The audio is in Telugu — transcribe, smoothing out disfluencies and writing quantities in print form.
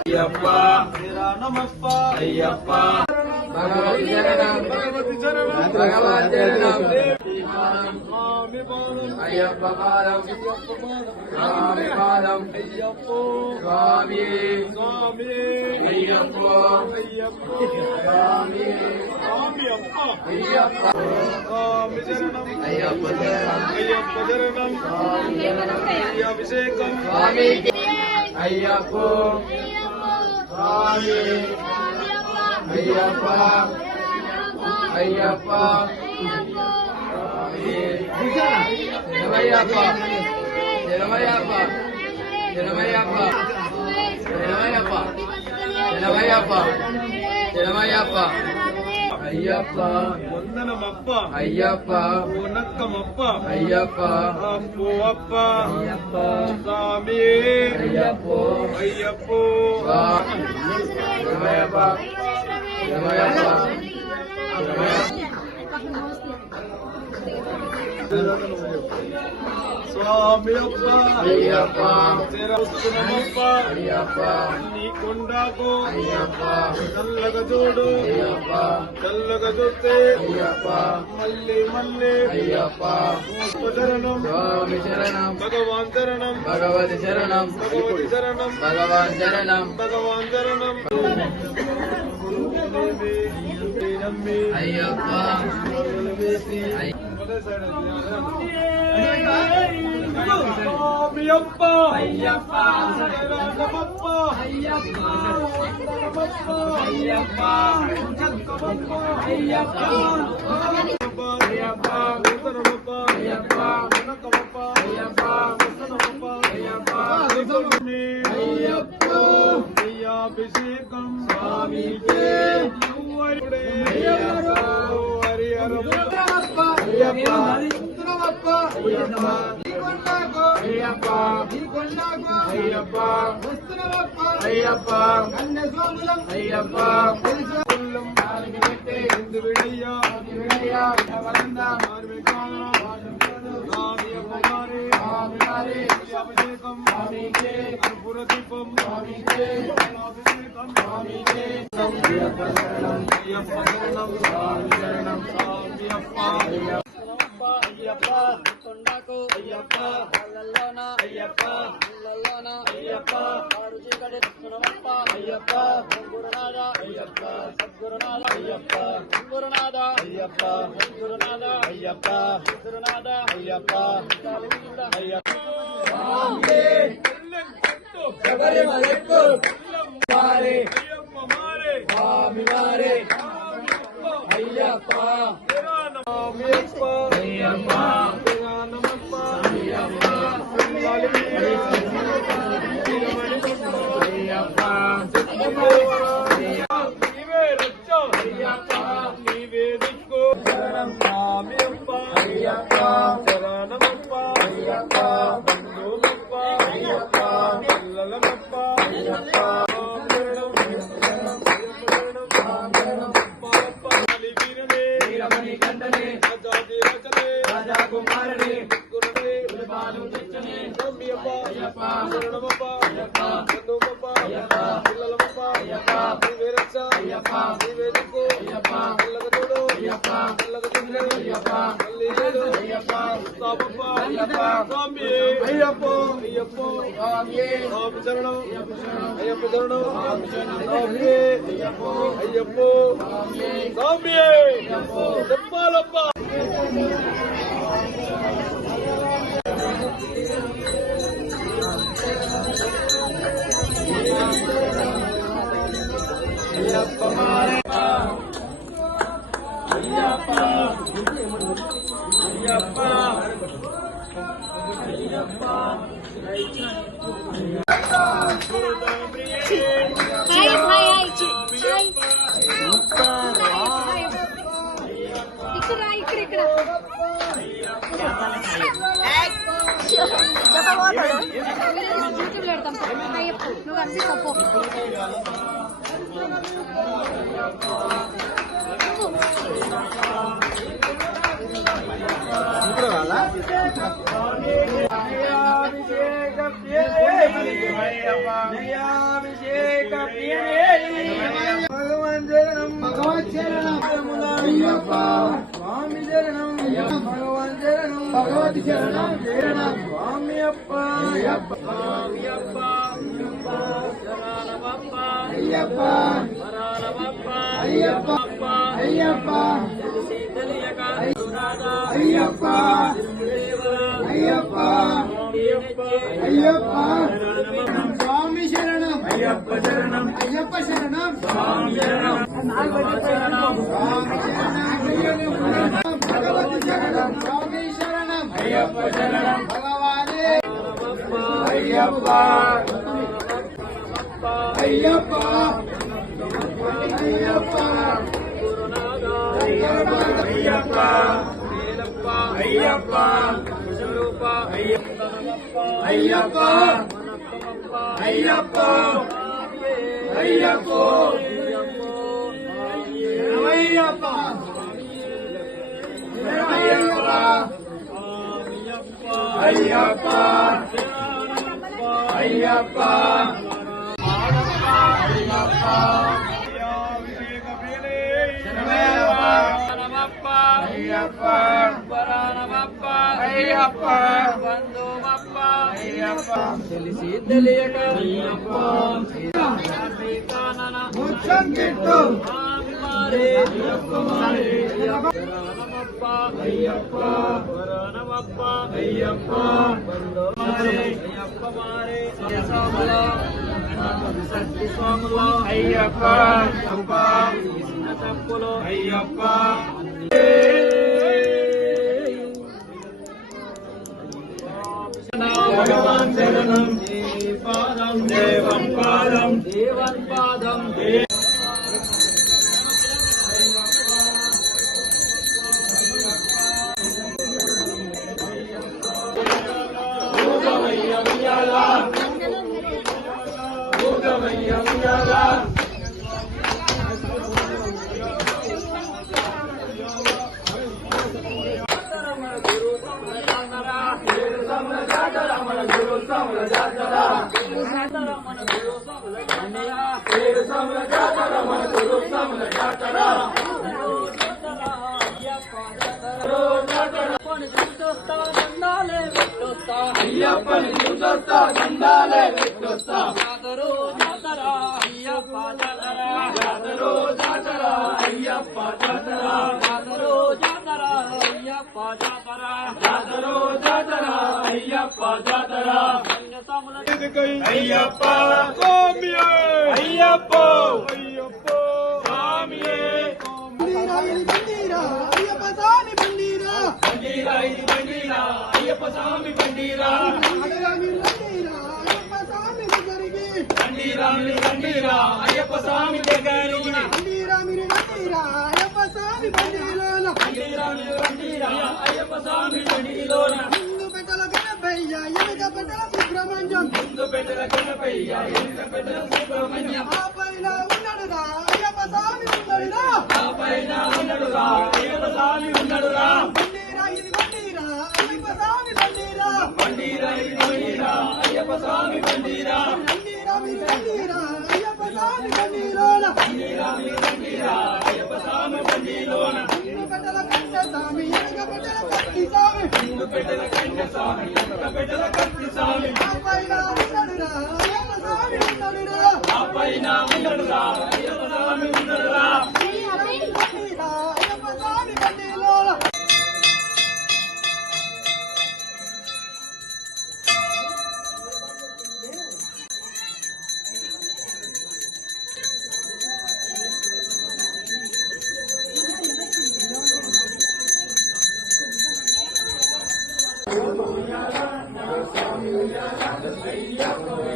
అయ్యప్ప శరణమప్ప అయ్యప్ప భగవతి శరణం భగవతి శరణం భగవతి శరణం స్వామి పాదం అయ్యప్ప పాదం స్వామి పాదం అయ్యప్ప స్వామి స్వామి అయ్యప్ప అయ్యప్ప స్వామి స్వామి అప్ప అయ్యప్ప స్వామి శరణం అయ్యప్ప శరణం అయ్యప్ప శరణం స్వామి అభిషేకం స్వామి అయ్యప్ప స్వామి అయ్యప్ప అయ్యప్ప శరణమయ్యప్ప శరణమయ్యప్ప శరణమయ్యప్ప శరణమయ్యప్ప శరణమయ్యప్ప శరణమయ్యప్ప అయ్యప్ప వందనమప్ప అయ్యప్ప ఉనక్కమప్ప అయ్యప్ప అప్పు అప్ప అయ్యప్ప స్వామి అయ్యప్ప అయ్యప్ప శరణమయ్యప్ప శరణమయ్యప్ప స్వామి అప్ప అయ్యప్ప శరణమప్ప అయ్యప్ప నీ కొండకు అయ్యప్ప చల్లగా చూడు అయ్యప్ప చల్లగా చూస్తే అయ్యప్ప మళ్ళీ మళ్ళీ అయ్యప్ప శరణం స్వామి శరణం భగవాన్ శరణం భగవతి శరణం భగవతి శరణం భగవాన్ శరణం భగవాన్ శరణం అయ్యప్ప స్వామియప్ప అయ్యప్ప శరణమప్ప అయ్యప్ప అయ్యప్ప చక్కమప్ప అయ్యప్ప అయ్యప్ప శరణమప్ప అయ్యప్ప నక్కమప్ప అయ్యప్ప శరణమప్ప అయ్యప్ప అయ్యప్ప అయ్యాభిషేకం స్వామికే హరిహరప్ప అయ్యప్ప అయ్యప్ప అయ్యప్ప అయ్యప్ప వస్తున్నవప్ప అయ్యప్ప కన్యస్వాములం అయ్యప్ప ఎందు విడయ్యా వరంద అభిషేకం స్వామికే కర్పూర దీపం స్వామికే అభిషేకం స్వామికే అయ్యప్ప శరణం అయ్యప్ప శరణం స్వామి శరణం స్వామి అప్ప అయ్యప్ప కొండకు అయ్యప్ప అల్లల్లోన అయ్యప్ప అల్లల్లోన అయ్యప్ప ఆరు చీకటి సునమప్ప అయ్యప్ప గురునాథ అయ్యప్ప సద్గురునాథ అయ్యప్ప గురునాథ అయ్యప్ప గురునాథ అయ్యప్ప గురునాథ అయ్యప్ప అయ్యప్ప శబరిమలెక్కు మారే అయ్యప్ప మారే స్వామి మారే అయ్యప్ప అయ్యప్ప అయ్యప్ప శరణమప్ప అయ్యప్ప అయ్యప్ప నీవే రక్ష అయ్యప్ప నీవే దిక్కు శరణం స్వామియప్ప అయ్యప్ప శరణమప్ప అయ్యప్ప బంధుమప్ప అయ్యప్ప పిల్లలమప్ప అయ్యప్ప కుమారనే గురుడే బాలు తెచ్చనే స్వామియప్ప అయ్యప్ప శరణమప్ప అయ్యప్ప బంధుమప్ప అయ్యప్ప పిల్లలమప్ప అయ్యప్ప నీవే రక్ష అయ్యప్ప నీవే దిక్కు అయ్యప్ప చల్లగా చూడు అయ్యప్ప చల్లగా చూడు అయ్యప్ప మళ్ళీ లేడు అయ్యప్ప స్థాపప్ప అయ్యప్ప స్వామి అయ్యప్ప అయ్యప్ప స్వామి స్వామి శరణం అయ్యప్ప శరణం స్వామి అయ్యప్ప అయ్యప్ప స్వామి అయ్యప్ప చెప్పాలప్ప అయ్యప్ప మారే అయ్యప్ప అయ్యప్ప అయ్యప్ప ఇక్కడ నువ్వు అన్ని తప్పు నెయ్యాభిషేక ప్రియనే భగవాన్ శరణం భగవత్ శరణం అయ్యప్ప స్వామి శరణం భగవాన్ శరణం భగవతి శరణం శరణం స్వామి అప్ప అయ్యప్ప స్వామి అప్ప శరణమప్ప అయ్యప్ప శరణమప్ప అయ్యప్ప అయ్యప్ప తెలియక అయ్యప్ప అయ్యప్ప అయ్యప్ప స్వామి శరణం అయ్యప్ప శరణం అయ్యప్ప శరణం స్వామి శరణం స్వామి శరణం భగవతి శరణం స్వామి శరణం అయ్యప్ప శరణం భగవానే అయ్యప్ప అయ్యప్ప అయ్యప్ప అయ్యప్ప అయ్యప్ప స్వరూప అయ్యప్ప అయ్యప్ప అయ్యప్ప అయ్యప్ప అయ్యప్ప అయ్యప్ప అయ్యప్ప అయ్యప్ప అయ్యప్ప తెలిసి తెలియక ముచ్చం గిట్టు అయ్యప్ప వరణమప్ప అయ్యప్ప అయ్యప్ప మారే శక్తి స్వాములో అయ్యప్ప తప్పులో అయ్యప్ప భగవాన్ శరణం పాదం దేవం పాదం దేవన్ పాదం అయ్యప్పని చూసొస్తా దండాలే పెట్టొస్తా జాతరో జాతర అయ్యప్ప జాతర జాతరో జాతర అయ్యప్ప జాతర జాతరో జాతర అయ్యప్ప జాతర జాతరో జాతర అయ్యప్ప జాతర అయ్యప్ప స్వామియే అయ్యప్ప అయ్యప్ప స్వామియే అయ్యప్ప స్వామి బండీరా బండీరా ఇది బండీరా అయ్యప్ప స్వామి బండీరా బండీరా బండీరా అయ్యప్ప స్వామి దగ్గరికి బండీరా అయ్యప్ప స్వామి బండీలోన బండీరా బండీరా అయ్యప్ప స్వామి బండీలోన ముందు పెట్టల గణపయ్య ఎనక పెట్టల సుబ్రహ్మణ్యం ముందు పెట్టల గణపయ్య ఎనక పెట్టల సుబ్రహ్మణ్యం ఆ పైన ఉన్నడురా అయ్యప్ప స్వామి ఉన్నడురా ఆ పైన ఉన్నడురా అయ్యప్ప స్వామి ఉన్నడురా బండీరా ఇది బండీరా అయ్యప్ప స్వామి బండీరా బండీరా ఇది బండీరా అయ్యప్ప స్వామి బండీరా బండీరా అయ్యప్ప స్వామి బండీలోన బండీరా అయ్యప్ప స్వామి బండీలోన ముందు పెట్టల కంట స్వామి ఎనక పెట్టల కత్తి స్వామి ముందు పెట్టల కంట స్వామి ఎనక పెట్టల కత్తి స్వామి ఆ పైన ఉన్నడురా అయ్యప్ప స్వామి ఉన్నడురా ఆ పైన ఉన్నడురా అయ్యప్ప స్వామి ఉన్నడురా బండీరా అయ్యప్ప స్వామి బండీలోన అయ్యప్ప